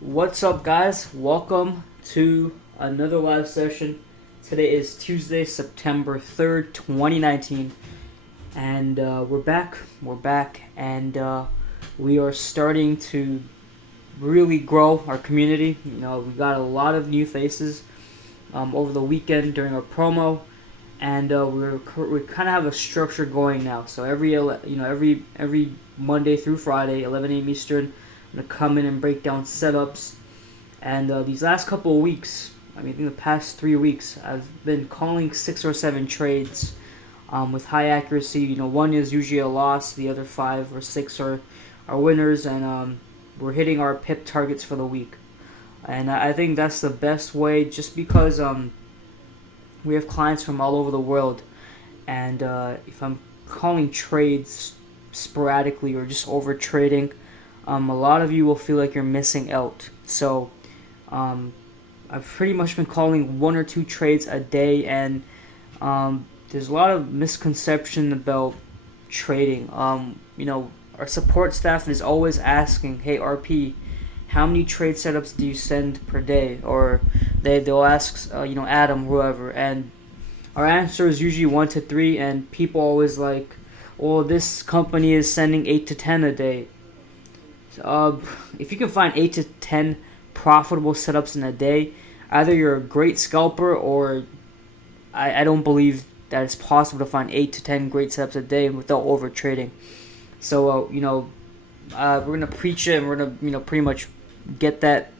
What's up, guys? Welcome to another live session. Today is Tuesday, September 3rd, 2019, and we're back. And we are starting to really grow our community. We got a lot of new faces over the weekend during our promo, and we kind of have a structure going now. So every Monday through Friday, 11 a.m. Eastern, I'm gonna come in and break down setups. And these last couple of weeks, I think the past 3 weeks, I've been calling 6 or 7 trades with high accuracy. One is usually a loss, the other 5 or 6 are winners, and we're hitting our pip targets for the week. And I think that's the best way, just because we have clients from all over the world, and if I'm calling trades sporadically or just over trading, a lot of you will feel like you're missing out. So I've pretty much been calling 1 or 2 trades a day, and there's a lot of misconception about trading. Our support staff is always asking, "Hey RP, how many trade setups do you send per day?" Or they'll ask, Adam, whoever, and our answer is usually 1 to 3, and people always like, "Well, this company is sending 8 to 10 a day." If you can find 8 to 10 profitable setups in a day, either you're a great scalper, or I don't believe that it's possible to find 8 to 10 great setups a day without over trading. So we're gonna preach it, and we're gonna pretty much get that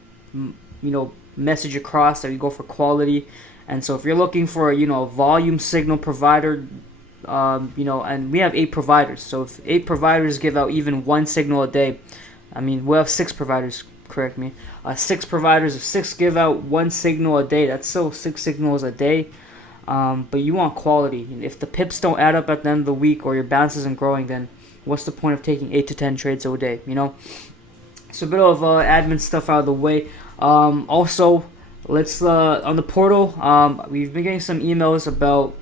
message across that we go for quality. And so if you're looking for a volume signal provider, and we have 8 providers. So if 8 providers give out even 1 signal a day, we'll have 6 providers. Correct me. 6 providers. If 6 give out 1 signal a day, that's still 6 signals a day. But you want quality. If the pips don't add up at the end of the week, or your balance isn't growing, then what's the point of taking 8 to 10 trades a day? So a bit of admin stuff out of the way. Also, let's on the portal. We've been getting some emails about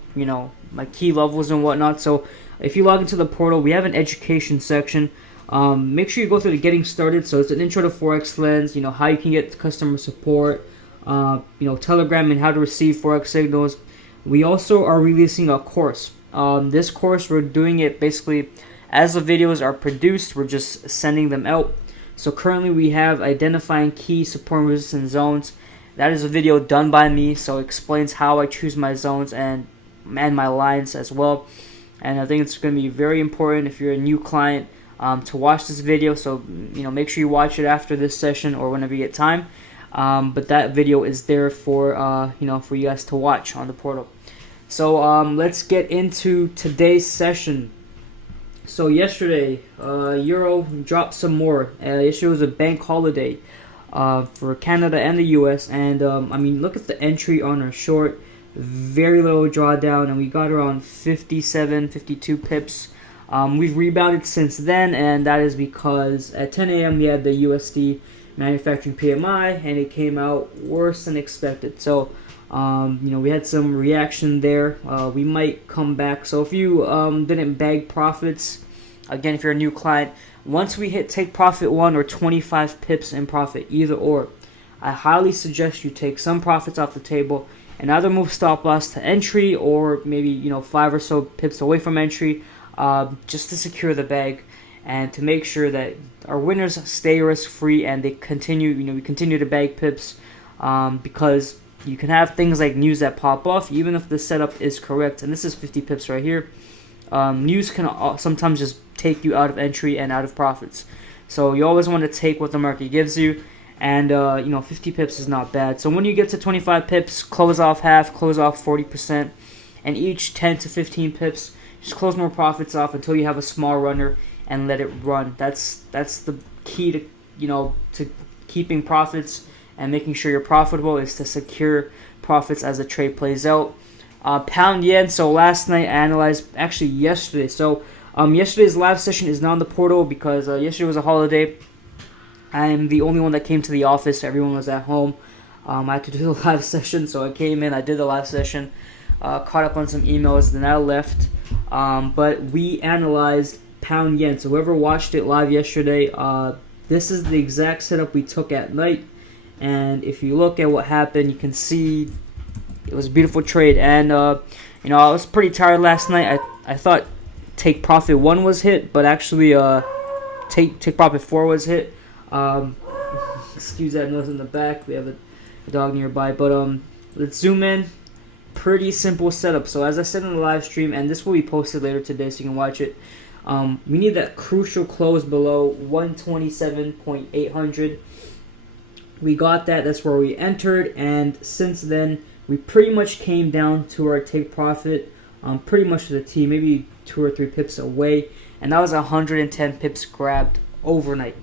my key levels and whatnot. So if you log into the portal, we have an education section. Make sure you go through the getting started. So it's an intro to Forex lens, how you can get customer support, Telegram, and how to receive Forex signals. We also are releasing a course. This course, we're doing it basically as the videos are produced, we're just sending them out. So currently we have identifying key support and resistance zones. That is a video done by me, so it explains how I choose my zones and my lines as well. And I think it's going to be very important if you're a new client to watch this video. So make sure you watch it after this session or whenever you get time. But that video is there for for you guys to watch on the portal. So let's get into today's session. So yesterday, Euro dropped some more. Yesterday was a bank holiday for Canada and the US, and look at the entry on our short. Very little drawdown, and we got around 57, 52 pips. We've rebounded since then, and that is because at 10 a.m. we had the USD manufacturing PMI, and it came out worse than expected. So, we had some reaction there. We might come back. So if you didn't bag profits, again, if you're a new client, once we hit take profit 1 or 25 pips in profit, either or, I highly suggest you take some profits off the table and either move stop loss to entry, or maybe 5 or so pips away from entry, just to secure the bag and to make sure that our winners stay risk free and they continue. We continue to bag pips, because you can have things like news that pop off even if the setup is correct. And this is 50 pips right here. News can sometimes just take you out of entry and out of profits. So you always want to take what the market gives you. And 50 pips is not bad. So when you get to 25 pips, close off half, close off 40%, and each 10 to 15 pips, just close more profits off until you have a small runner and let it run. That's the key to to keeping profits and making sure you're profitable, is to secure profits as the trade plays out. Pound yen. So last night I analyzed, actually yesterday. So yesterday's live session is not on the portal because yesterday was a holiday. I am the only one that came to the office. Everyone was at home. I had to do the live session, so I came in, I did the live session, caught up on some emails, then I left. But we analyzed pound yen. So whoever watched it live yesterday, this is the exact setup we took at night, and if you look at what happened, you can see it was a beautiful trade. And you know, I was pretty tired last night. I thought take profit 1 was hit, but actually take profit 4 was hit. Excuse that noise in the back. We have a dog nearby. But let's zoom in. Pretty simple setup. So as I said in the live stream, and this will be posted later today so you can watch it, we need that crucial close below 127.800. We got that. That's where we entered, and since then we pretty much came down to our take profit, pretty much to the T, maybe 2 or 3 pips away, and that was 110 pips grabbed overnight,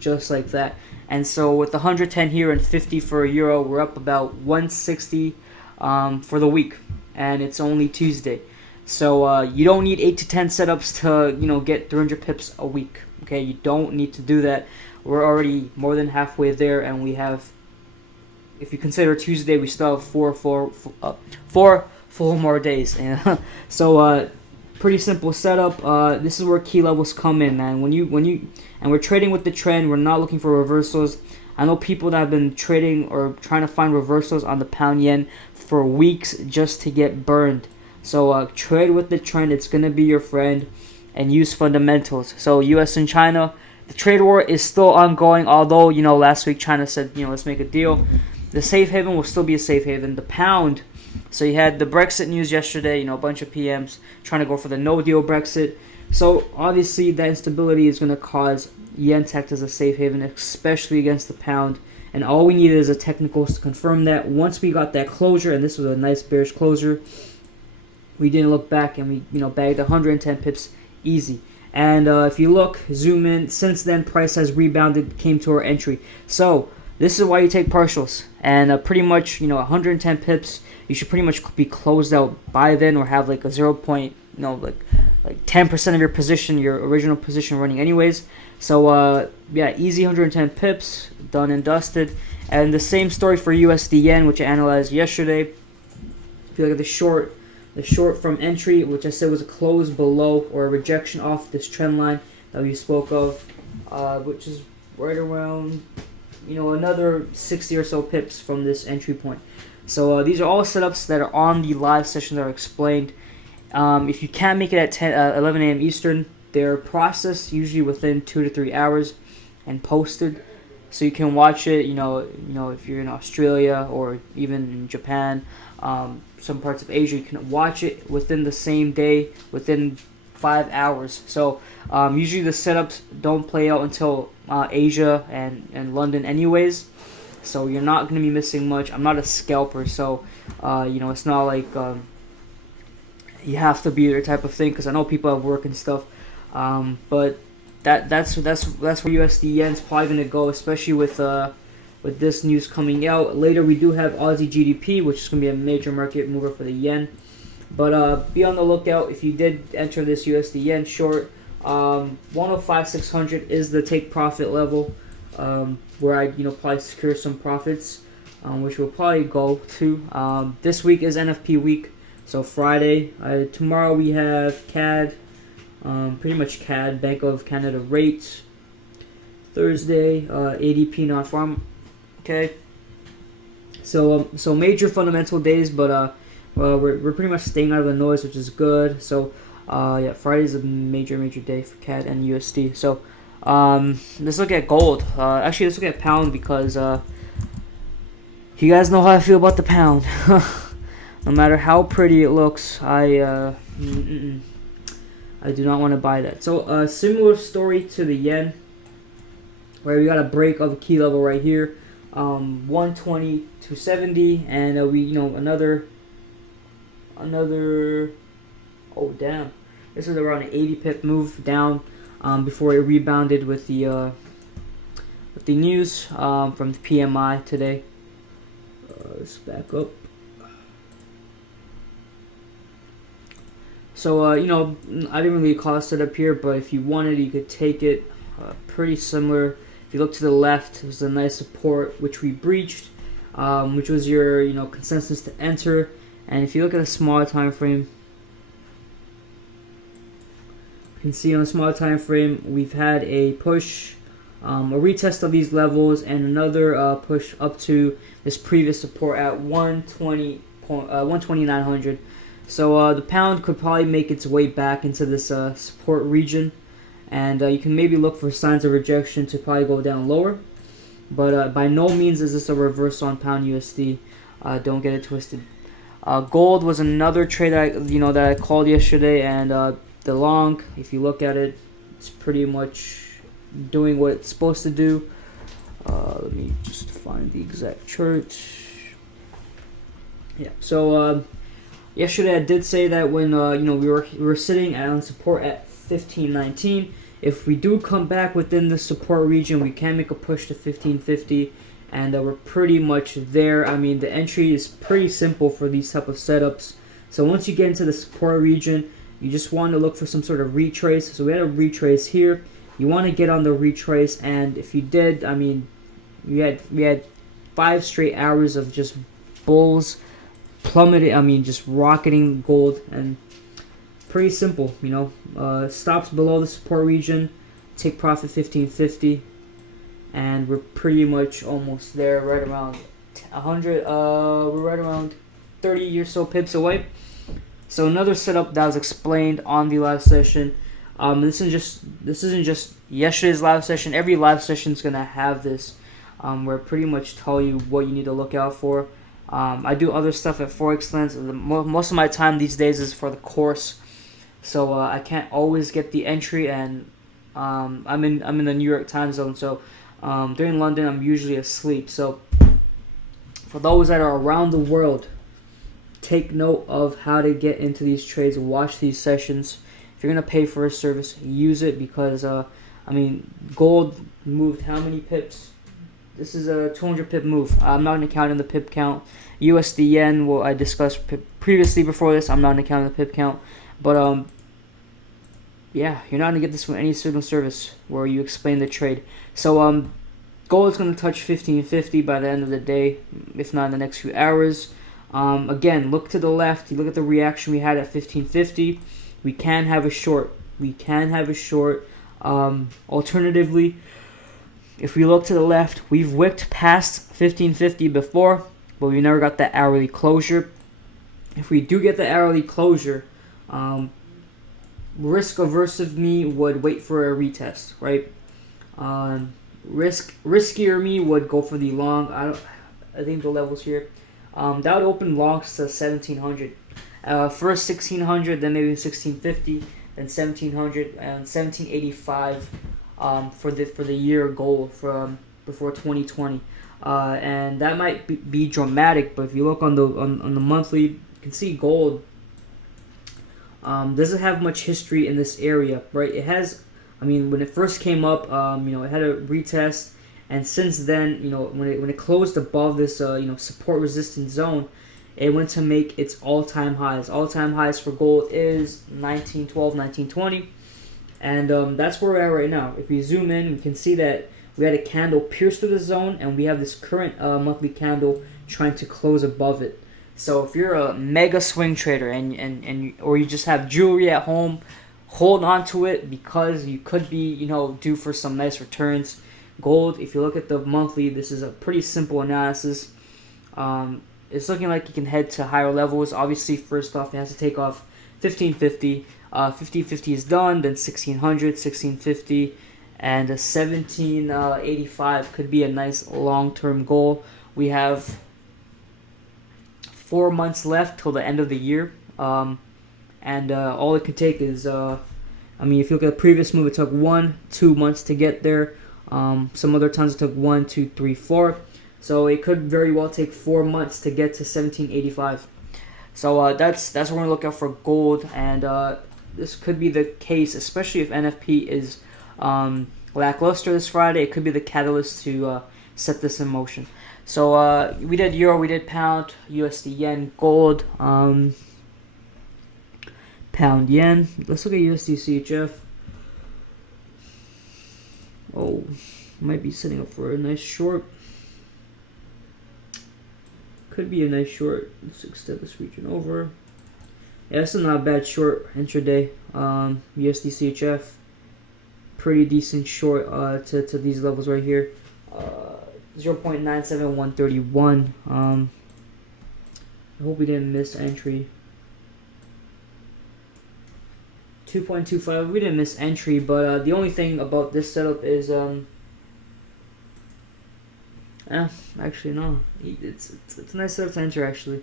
just like that. And so with 110 here and 50 for a euro, we're up about 160 for the week, and it's only Tuesday. So you don't need 8 to 10 setups to, you know, get 300 pips a week. Okay, you don't need to do that. We're already more than halfway there, and we have, if you consider Tuesday, we still have four full more days. So pretty simple setup. This is where key levels come in, man. When you and we're trading with the trend. We're not looking for reversals. I know people that have been trading or trying to find reversals on the pound yen for weeks just to get burned. So trade with the trend. It's gonna be your friend, and use fundamentals. So U.S. and China, the trade war is still ongoing. Although, you know, last week China said, you know, let's make a deal. The safe haven will still be a safe haven. The pound. So you had the Brexit news yesterday. You know, a bunch of PMs trying to go for the no deal Brexit. So obviously that instability is going to cause yen to act as a safe haven, especially against the pound. And all we needed is a technicals to confirm that. Once we got that closure, and this was a nice bearish closure, we didn't look back, and we, you know, bagged 110 pips easy. And if you look, zoom in, since then price has rebounded, came to our entry. So this is why you take partials, and pretty much, you know, 110 pips, you should pretty much be closed out by then, or have like a 0. You know, like 10% of your position, your original position, running anyways. So yeah, easy 110 pips, done and dusted. And the same story for USD yen, which I analyzed yesterday. If you look at the short from entry, which I said was a close below or a rejection off this trend line that we spoke of, which is right around, you know, another 60 or so pips from this entry point. So these are all setups that are on the live session that are explained. If you can't make it at 11 a.m. Eastern, they're processed usually within 2 to 3 hours and posted, so you can watch it. You know, if you're in Australia or even in Japan, some parts of Asia, you can watch it within the same day, within 5 hours. So usually the setups don't play out until Asia and London anyways. So you're not going to be missing much. I'm not a scalper, so you know, it's not like you have to be there type of thing, because I know people have work and stuff. But that's where USD yen's probably going to go, especially with this news coming out. Later we do have Aussie GDP, which is going to be a major market mover for the yen. But be on the lookout if you did enter this USD yen short. 105,600 is the take profit level, where I, you know, probably secure some profits, which will probably go to. This week is NFP week, so Friday. Tomorrow we have CAD, pretty much CAD, Bank of Canada rates. Thursday, ADP non-farm. Okay. So major fundamental days, but we're pretty much staying out of the noise, which is good. So yeah, Friday's a major day for CAD and USD. So let's look at gold. Actually, let's look at pound, because you guys know how I feel about the pound. No matter how pretty it looks, I do not want to buy that. So similar story to the yen, where we got a break of a key level right here, 120 to 70, and we, you know, another. Oh damn! This is around an 80 pip move down, before it rebounded with the news from the PMI today. Let's back up. So you know, I didn't really cost it up here, but if you wanted, you could take it. Pretty similar. If you look to the left, there's a nice support which we breached, which was your, you know, consensus to enter. And if you look at a smaller time frame, you can see on a smaller time frame we've had a push a retest of these levels, and another push up to this previous support at 12900. So the pound could probably make its way back into this support region, and you can maybe look for signs of rejection to probably go down lower. But by no means is this a reversal on pound USD. Don't get it twisted. Gold was another trade that I called yesterday, and the long, if you look at it, it's pretty much doing what it's supposed to do. Let me just find the exact chart. Yeah. So yesterday I did say that when we were sitting on support at 1519. If we do come back within the support region, we can make a push to 1550, and we're pretty much there. I mean, the entry is pretty simple for these type of setups. So once you get into the support region, you just want to look for some sort of retrace. So we had a retrace here. You want to get on the retrace, and if you did, I mean, we had 5 straight hours of just bulls plummeting. I mean, just rocketing gold, and pretty simple, stops below the support region, take profit 1550, and we're pretty much almost there, right around 100. We're right around 30 or so pips away. So another setup that was explained on the live session. This isn't just yesterday's live session. Every live session is gonna have this, where I pretty much tell you what you need to look out for. I do other stuff at Forex Lens. Most of my time these days is for the course, so I can't always get the entry, and I'm in the New York time zone. So during London, I'm usually asleep. So for those that are around the world, take note of how to get into these trades. Watch these sessions. If you're gonna pay for a service, use it, because gold moved how many pips? This is a 200 pip move. I'm not gonna count in the pip count. USD yen, well, I discussed previously before this. I'm not gonna count in the pip count, but yeah, you're not gonna get this from any signal service where you explain the trade. So gold is gonna touch 1550 by the end of the day, if not in the next few hours. Again, look to the left. You look at the reaction we had at 1550. We can have a short. Alternatively, if we look to the left, we've wicked past 1550 before, but we never got that hourly closure. If we do get the hourly closure, risk-averse of me would wait for a retest, right? Riskier me would go for the long. I think the levels here. That would open longs to 1700. First 1600, then maybe 1650, then 1700, and 1785 for the year goal from before 2020. And that might be dramatic, but if you look on the monthly, you can see gold doesn't have much history in this area, right? It has, when it first came up, it had a retest, and since then, when it closed above this support resistance zone, it went to make its all-time highs. All-time highs for gold is 1912, 1920, and that's where we're at right now. If we zoom in, we can see that we had a candle pierce through the zone, and we have this current monthly candle trying to close above it. So if you're a mega swing trader or you just have jewelry at home, hold on to it, because you could be due for some nice returns. Gold, if you look at the monthly, this is a pretty simple analysis. It's looking like you can head to higher levels. Obviously, first off, it has to take off 1550. 1550 is done, then 1600, 1650, and 1785 could be a nice long-term goal. We have 4 months left till the end of the year, and all it could take is, if you look at the previous move, it took 1-2 months to get there. Some other times it took 1, 2, 3, 4. So it could very well take 4 months to get to 1785. So that's what we're gonna look out for gold, and this could be the case, especially if NFP is lackluster this Friday. It could be the catalyst to set this in motion. So we did euro, we did pound, USD yen, gold, pound yen. Let's look at USDCHF. Oh, might be setting up for a nice short. Could be a nice short. Let's extend this region over. Yeah, that's not a bad short intraday. USDCHF. pretty decent short to these levels right here. 0.97131. I hope we didn't miss entry. 2.25. We didn't miss entry, but the only thing about this setup is actually no. It's a nice setup to enter actually.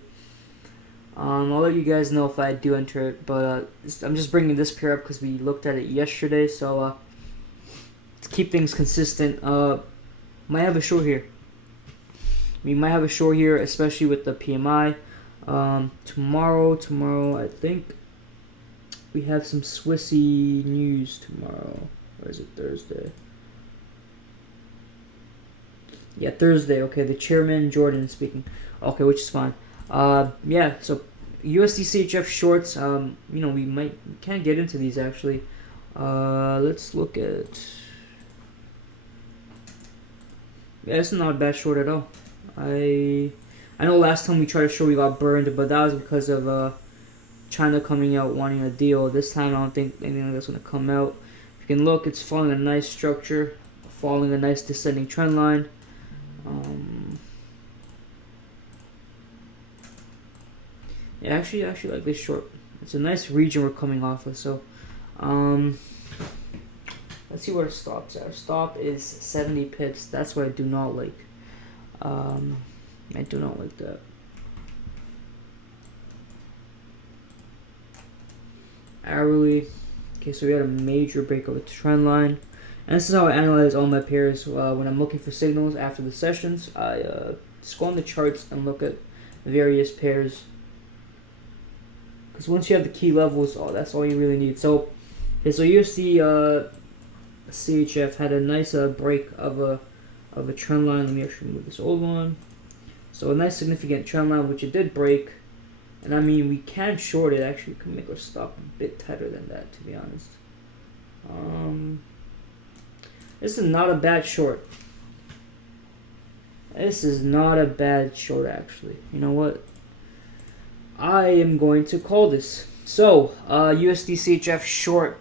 I'll let you guys know if I do enter it, but I'm just bringing this pair up because we looked at it yesterday. So to keep things consistent, might have a short here. We might have a short here, especially with the PMI. Tomorrow, I think we have some Swissy news tomorrow. Or is it Thursday? Yeah, Thursday. Okay, the chairman Jordan speaking. Okay, which is fine. Yeah. So USDCHF shorts. We can't get into these actually. Let's look at. Yeah, it's not a bad short at all. I know last time we tried to show we got burned, but that was because of China coming out wanting a deal. This time I don't think anything like that's gonna come out. If you can look, it's following a nice structure, following a nice descending trend line. Yeah, actually like this short. It's a nice region we're coming off of. So, let's see what our stops are. Our stop is 70 pips. That's what I do not like. I do not like that. Hourly. Okay, so we had a major break of a trend line. And this is how I analyze all my pairs when I'm looking for signals after the sessions. I just go on the charts and look at various pairs. Because once you have the key levels, that's all you really need. So, okay, so USD CHF had a nice break of a trend line. Let me actually move this old one. So a nice significant trend line, which it did break. And I mean, we can short it. Actually, we can make our stop a bit tighter than that, to be honest. This is not a bad short. This is not a bad short, actually. You know what? I am going to call this. So, USDCHF short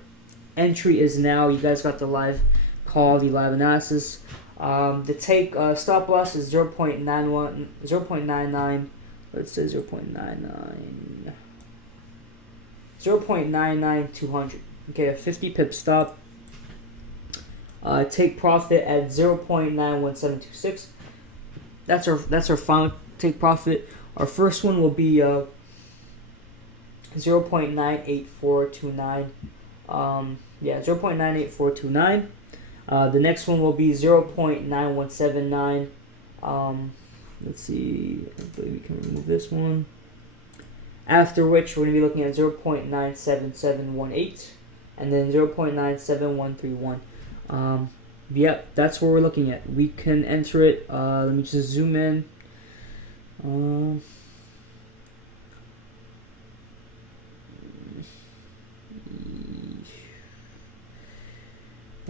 entry is now. You guys got the live call, the live analysis. The take stop loss is 0.99. Let's say 0.99. 0.99200. Okay, a 50 pip stop. Take profit at 0.91726. That's our final take profit. Our first one will be 0.98429. Yeah, 0.98429. The next one will be 0.9179. Let's see. I believe we can remove this one. After which, we're going to be looking at 0.97718 and then 0.97131. Yep, that's what we're looking at. We can enter it. Let me just zoom in.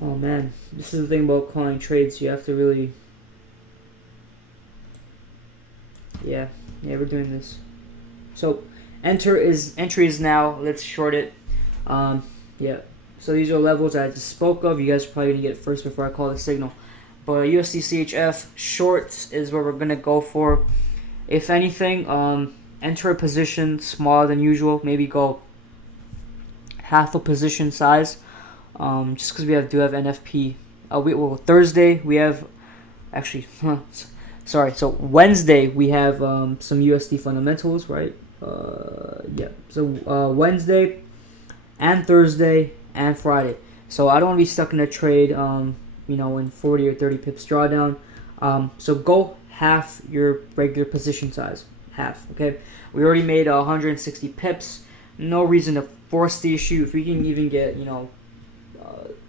Oh man, this is the thing about calling trades. You have to really. Yeah, we're doing this. So, entry is now. Let's short it. Yeah. So these are levels I just spoke of. You guys are probably gonna get it first before I call the signal. But USDCHF shorts is what we're gonna go for. If anything, enter a position smaller than usual. Maybe go half a position size. Just because we do have NFP. Thursday we have actually. Sorry. So Wednesday we have some USD fundamentals, right? Yeah. So Wednesday and Thursday and Friday. So I don't want to be stuck in a trade. In 40 or 30 pips drawdown. So go half your regular position size. Half. Okay. We already made 160 pips. No reason to force the issue. If we can even get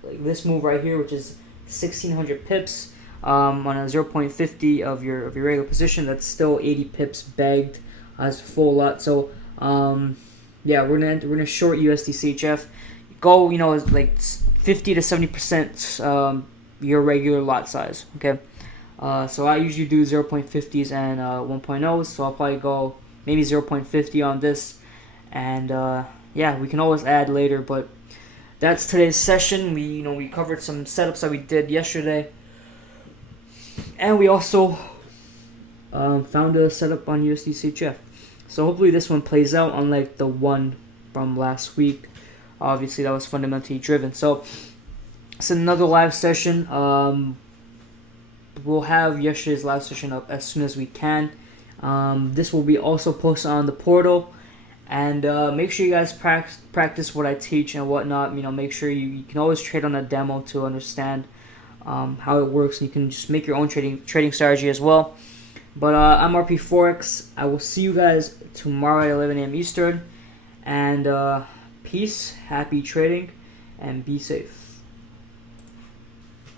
like this move right here, which is 1600 pips on a 0.50 of your regular position, that's still 80 pips bagged as a full lot. So yeah, we're gonna short USDCHF. Go like 50 to 70% your regular lot size. Okay, so I usually do 0.50s and 1.0s. So I'll probably go maybe 0.50 on this, and yeah, we can always add later, but that's today's session. We covered some setups that we did yesterday, and we also found a setup on USDCHF. So hopefully this one plays out, unlike the one from last week. Obviously that was fundamentally driven. So it's another live session. We'll have yesterday's live session up as soon as we can. This will be also posted on the portal. And make sure you guys practice what I teach and whatnot. Make sure you can always trade on a demo to understand how it works. And you can just make your own trading strategy as well. But I'm RP Forex. I will see you guys tomorrow at 11 a.m. Eastern. And peace, happy trading, and be safe.